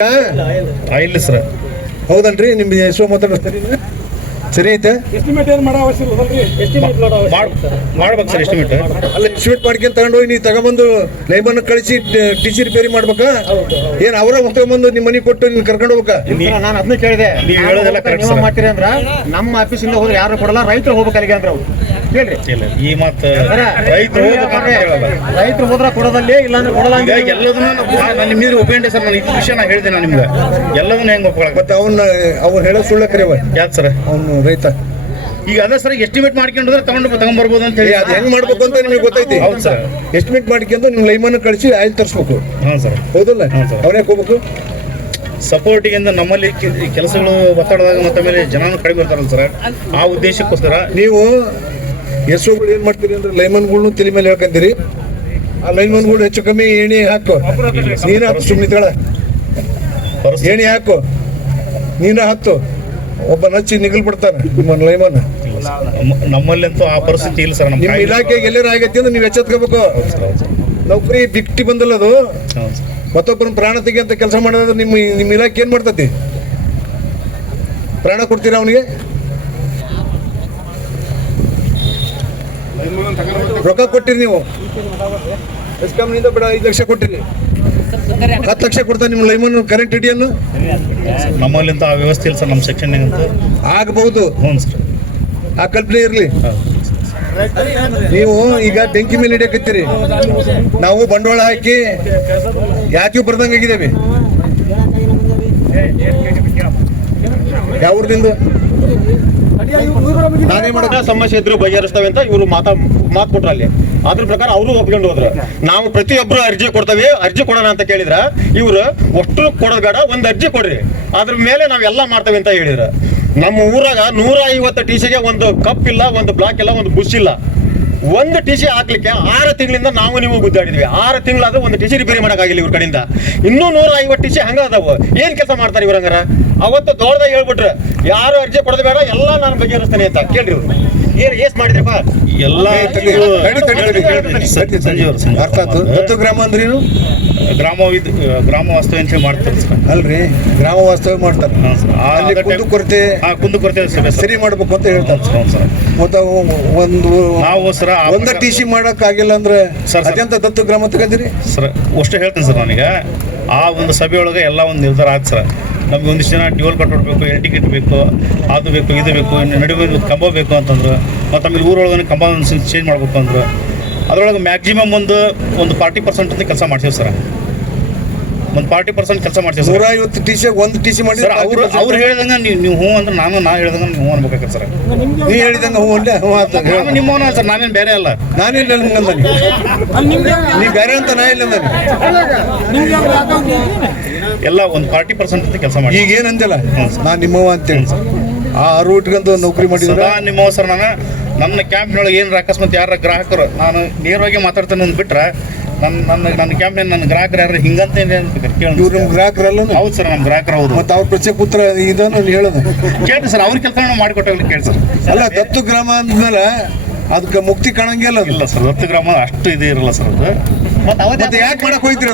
ಇಲ್ಲ ಸರ್. ಹೌದನ್ರಿ, ನಿಮ್ಗೆ ಯಶೋ ಮಾತಾಡೋದು ಸರಿ ಐತೆ. ಎಸ್ಟಿಮೇಟ್ ಏನು ಮಾಡೋ ಅವಶ್ಯ ಮಾಡ್ಬೇಕು ಸರ್. ಎಸ್ಟಿಮೇಟ್ ಅಲ್ಲ, ಎಸ್ಟಿಮೇಟ್ ಮಾಡ್ಕೊಂಡು ತಗೊಂಡೋಗಿ ನೀವು ತಗೊಂಬಂದು ಲೈಬನ್ ಕಳಿಸಿ ಟಿಸಿ ರಿಪೇರಿ ಮಾಡ್ಬೇಕಾ? ಏನ್ ಅವರ ತಗೊಂಬಂದು ನಿಮ್ಮ ಮನೆ ಕೊಟ್ಟು ನೀವು ಕರ್ಕೊಂಡು ಹೋಗ್ಬೇಕಾ? ನಾನು ಅದನ್ನ ಕೇಳಿದೆ. ನೀವು ಹೇಳೋದೆಲ್ಲ ಕರೆಕ್ಟ್ ನೀವು ಮಾಡ್ತೀರಿ ಅಂದ್ರ ನಮ್ಮ ಆಫೀಸಿಂದ ಹೋದ್ರೆ ಯಾರು ಕೊಡಲ್ಲ, ರೈತರು ಹೋಗ್ಬೇಕು ಅಲ್ಲಿಗೆ ಅಂದ್ರೆ ಅವ್ರು ಕೇಳ್ರಿ. ಈ ಮಾತು ರೈತರು ಹೋದ್ರ ಕೊಡೋದಲ್ಲಿ, ಇಲ್ಲಾಂದ್ರೆ ಕೊಡಲ್ಲ. ಎಲ್ಲದನ್ನ ನನ್ನ ಮೇಲೆ ಒಪ್ಪಿಕೊಂಡೆ ಸರ್. ನಾನು ಇದು ವಿಷಯ ನಾ ಹೇಳಿದೆ ನಾನು ನಿಮ್ಗೆ ಎಲ್ಲದನ್ನ ಹೆಂಗ್ ಒಪ್ಕೊಳಕ್. ಮತ್ತೆ ಅವ್ನು ಹೇಳೋ ಸುಳ್ಳ ಕರೆಯವ ಯಾಕೆ ಸರ್? ಅವನು ರೈತ. ಈಗ ಅದೇ ಸರ್, ಎಸ್ಟಿಮೇಟ್ ಮಾಡ್ಕೊಂಡ್ರೆ ತಗೊಂಡ್ಬರ್ಬೋದು ಅಂತ ಹೇಳಿ. ಅದು ಹೆಂಗ್ ಮಾಡ್ಬೇಕು ಅಂತ ನಿಮಗೆ ಗೊತ್ತೈತಿ. ಹೌದು ಸರ್. ಎಸ್ಟಿಮೇಟ್ ಮಾಡ್ಕೊಂಡು ನೀವು ಲೈಮನ್ ಕಳಿಸಿ ಆಯಿಲ್ ತರಿಸ್ಬೇಕು. ಹಾಂ ಸರ್. ಹೌದಲ್ಲ? ಅವ್ರೇ ಹೋಗ್ಬೇಕು. ಸಪೋರ್ಟಿಗಿಂದ ನಮ್ಮಲ್ಲಿ ಕೆಲಸಗಳು ಒತ್ತಡದಾಗ ಮತ್ತೆ ಮೇಲೆ ಜನನು ಕಡಿಮೆ ಇರ್ತಾರಲ್ಲ ಸರ್, ಆ ಉದ್ದೇಶಕ್ಕೋಸ್ಕರ ನೀವು ಎಸ್ಒಗಳು ಏನು ಮಾಡ್ತೀರಿ ಅಂದ್ರೆ ಲೈಮನ್ಗಳ್ನು ತಲೆ ಮೇಲೆ ಹೇಳ್ಕೊಂತೀರಿ. ಆ ಲೈಮನ್ಗಳು ಹೆಚ್ಚು ಕಮ್ಮಿ ಎಣ್ಣೆ ಹಾಕು, ನೀನು ಹಾಕು, ಸುಮ್ಮನಿತಳ ಎಣ್ಣೆ ಹಾಕು, ನೀನು ಹತ್ತು, ಒಬ್ಬ ನಚ್ಚಿ ನಿಗಲ್ ಬಿಡ್ತಾನೆ ನಿಮ್ಮ ಲೈಮನ್. ನಮ್ಮಲ್ಲಂತೂ ಆ ಪರಿಸ್ಥಿತಿ ಇಲ್ಲ ಸರ್. ನಿಮ್ಮ ಇಲಾಖೆಗೆ ಎಲ್ಲರೂ ಆಗೈತಿ ಅಂದ್ರೆ ನೀವು ಎಚ್ಚೆತ್ಕೋಬೇಕು. ನೌಕರಿ ಬಿಟ್ಟಿ ಬಂದಲ್ಲ ಅದು, ಮತ್ತೊಬ್ಬರನ್ನ ಪ್ರಾಣ ತೆಗಿಯಂತ ಕೆಲಸ ಮಾಡೋದ್ರೆ ನಿಮ್ಮ ಇಲಾಖೆ ಏನು ಮಾಡ್ತತಿ? ಪ್ರಾಣ ಕೊಡ್ತೀರಾ ಅವನಿಗೆ? ರೊಕ್ಕ ಕೊಟ್ಟಿರಿ ನೀವು, ಎಸ್ಕಾಂನಿಂದ ಬೇಡ 5 ಲಕ್ಷ ಕೊಟ್ಟಿರಿ, 10 ಲಕ್ಷ ಕೊಡ್ತಾರೆ ನಿಮ್ಮ ಲೈಮನ್ ಕರೆಂಟ್ ಹಿಡಿಯನ್ನು. ನಮ್ಮಲ್ಲಿಂತ ಆ ವ್ಯವಸ್ಥೆ ಇಲ್ಲ ಸರ್ ನಮ್ಮ ಸೆಕ್ಷನ್ ಅಂತ. ಆಗಬಹುದು. ಹ್ಞೂ ಸರ್, ಆ ಕಲ್ಪನೆ ಇರಲಿ. ನೀವು ಈಗ ಬೆಂಕಿ ಮೇಲೆ ಹಿಡಿಯಕತ್ತೀರಿ, ನಾವು ಬಂಡವಾಳ ಹಾಕಿ ಯಾಕೆ ಬರ್ದಂಗಾಗಿದ್ದೇವೆ. ಯಾವ ಊರಿನಿಂದ ನಾನೇ ಮಾಡೋದ ಸಮಸ್ಯೆ ಇದ್ರು ಬಗೆಹರಿಸ್ತವೆ ಅಂತ ಇವರು ಮಾತು ಕೊಟ್ರ ಅಲ್ಲಿ. ಅದ್ರ ಪ್ರಕಾರ ಅವರು ಒಪ್ಕೊಂಡು ಹೋದ್ರು. ನಾವು ಪ್ರತಿಯೊಬ್ಬರು ಅರ್ಜಿ ಕೊಡ್ತೇವೆ, ಅರ್ಜಿ ಕೊಡೋಣ ಅಂತ ಕೇಳಿದ್ರ ಇವ್ರು ಅಷ್ಟು ಕೊಡೋದು ಬೇಡ, ಒಂದು ಅರ್ಜಿ ಕೊಡ್ರಿ, ಅದ್ರ ಮೇಲೆ ನಾವೆಲ್ಲ ಮಾಡ್ತೇವೆ ಅಂತ ಹೇಳಿದ್ರ. ನಮ್ಮ ಊರಾಗ 150 ಟಿಸಿಗೆ ಒಂದು ಕಪ್ ಇಲ್ಲ, ಒಂದು ಬ್ಲಾಕ್ ಇಲ್ಲ, ಒಂದು ಬುಷ್ ಇಲ್ಲ. ಒಂದು ಟಿಸಿ ಹಾಕ್ಲಿಕ್ಕೆ 6 ತಿಂಗಳಿಂದ ನಾವು ನೀವು ಗುದ್ದಾಡಿದ್ವಿ. 6 ತಿಂಗಳಾದ್ರೂ ಒಂದು ಟಿಸಿ ರಿಪೇರಿ ಮಾಡೋಕ್ಕಾಗಿಲ್ಲ ಇವ್ರ ಕಡೆಯಿಂದ. ಇನ್ನೂ 150 ಟಿಸಿ ಹಂಗ ಅದಾವ. ಏನ್ ಕೆಲಸ ಮಾಡ್ತಾರೆ ಇವ್ರ ಹಂಗಾರ? ಅವತ್ತು ದೊಡ್ಡದಾಗ ಹೇಳ್ಬಿಟ್ರೆ ಯಾರು ಅರ್ಜಿ ಕೊಡೋದು ಬೇಡ, ಎಲ್ಲ ನಾನು ಬಗೆಹರಿಸ್ತೇನೆ ಅಂತ ಕೇಳ್ರಿ. ಇವ್ರು ಏಸ್ ಮಾಡಿದ್ರಪ್ಪ ಎಲ್ಲ. ಅರ್ಥ ಆಯ್ತು. ದತ್ತು ಗ್ರಾಮ ಅಂದ್ರೆ ಏನು? ಗ್ರಾಮ ವಾಸ್ತವ್ಯ ಅಂತ ಮಾಡ್ತಾರೆ ಸರ್. ಅಲ್ರಿ, ಗ್ರಾಮ ವಾಸ್ತವ್ಯ ಮಾಡ್ತಾರೆ. ಕುಂದು ಕೊರತೆ ಸರಿ ಮಾಡ್ಬೇಕು ಅಂತ ಹೇಳ್ತಾರೆ. ಮತ್ತೆ ನಾವು ಸರ್ ಒಂದ ಟಿಸಿ ಮಾಡಕ್ ಆಗಿಲ್ಲ ಅಂದ್ರೆ ಅತ್ಯಂತ ದತ್ತು ಗ್ರಾಮ ತಗೊಂಡಿರಿ ಸರ್. ಅಷ್ಟು ಹೇಳ್ತೀನಿ ಸರ್. ನನಗೆ ಆ ಒಂದು ಸಭೆಯೊಳಗೆ ಎಲ್ಲ ಒಂದು ನಿರ್ಧಾರ ಆಯ್ತು ಸರ್. ನಮ್ಗೆ ಒಂದಿಷ್ಟು ಜನ ಡ್ಯೂಲ್ ಕಟ್ಬಿಡ್ಬೇಕು, ಎಲ್ ಟಿಕೆಟ್ ಬೇಕು, ಅದು ಬೇಕು, ಇದು ಬೇಕು, ನಡುವೆ ಕಂಬ ಬೇಕು ಅಂತಂದ್ರು. ಮತ್ತು ಆಮೇಲೆ ಊರೊಳಗೆ ಕಂಬ ಚೇಂಜ್ ಮಾಡ್ಬೇಕು ಅಂದ್ರು. ಅದರೊಳಗೆ ಮ್ಯಾಕ್ಸಿಮಮ್ ಒಂದು 40% ಅಂತ ಕೆಲಸ ಮಾಡ್ತೀವಿ ಸರ್. ಒಂದು 40% ಕೆಲಸ ಮಾಡ್ತೀವಿ ಸರ್. 150 ಟಿಸಿ ಒಂದು ಟಿಸಿ ಮಾಡಿ ಅವ್ರು ಹೇಳ್ದಂಗೆ ನೀವು ಹ್ಞೂ ಅಂದ್ರೆ ನಾ ಹೇಳ್ದಂಗೆ ನೀವು ಹ್ಞೂ ಅನ್ಬೇಕಾಗತ್ತೆ ಸರ್. ನೀವು ಹೇಳಿದಂಗೆ ಹ್ಞೂ ಅಂದ್ರೆ ಹ್ಞೂ ಅಂತ ನಿಮ್ಮವನ ಸರ್, ನಾನೇನು ಬೇರೆ ಅಲ್ಲ. ನಾನಿಲ್ಲ ನೀವು ಬೇರೆ ಅಂತ ನಾ ಇಲ್ಲ ಎಲ್ಲ ಒಂದು 40% ಅಂತ ಕೆಲಸ ಮಾಡಿ. ಈಗ ಏನಂತಿಲ್ಲ ನಾನು ನಿಮ್ಮವ ಅಂತೇಳಿ ಆ ರೂಟ್ಗಂತೂ ನೌಕರಿ ಮಾಡಿದ್ರೆ ನಿಮ್ಮವ ಸರ್. ನನ್ನ ಕ್ಯಾಂಪ್ನೊಳಗೆ ಏನಾರ ಅಕಸ್ಮಾತ್ ಯಾರ ಗ್ರಾಹಕರು, ನಾನು ನೇರವಾಗಿ ಮಾತಾಡ್ತೇನೆ ಅಂದ್ಬಿಟ್ರೆ ನನ್ನ ಕ್ಯಾಂಪ್ನ ನನ್ನ ಗ್ರಾಹಕರು ಯಾರು ಹಿಂಗಂತ ಇವ್ರು ನಿಮ್ಮ ಗ್ರಾಹಕರಲ್ಲ? ಹೌದು ಸರ್, ನಮ್ಮ ಗ್ರಾಹಕರು. ಹೌದು. ಮತ್ತೆ ಅವ್ರ ಪ್ರಶ್ನೆಗೆ ಉತ್ತರ ಇದನ್ನು ಹೇಳೋದು ಕೇಳ್ರಿ ಸರ್. ಅವ್ರ ಕೆಲಸ ಮಾಡಿಕೊಟ್ಟಾಗಲಿ ಕೇಳಿ ಸರ್. ಅಲ್ಲ, ದತ್ತು ಗ್ರಾಮ ಅಂದ್ಮೇಲೆ ಅದಕ್ಕೆ ಮುಕ್ತಿ ಕಾಣಂಗಿಲ್ಲ. ಇಲ್ಲ ಸರ್, ದತ್ತು ಗ್ರಾಮ ಅಷ್ಟು ಇದು ಇರಲ್ಲ ಸರ್. ಅದು ಮತ್ತೆ ಯಾಕೆ ಮಾಡಕ್ ಹೋಯ್ತಿರ?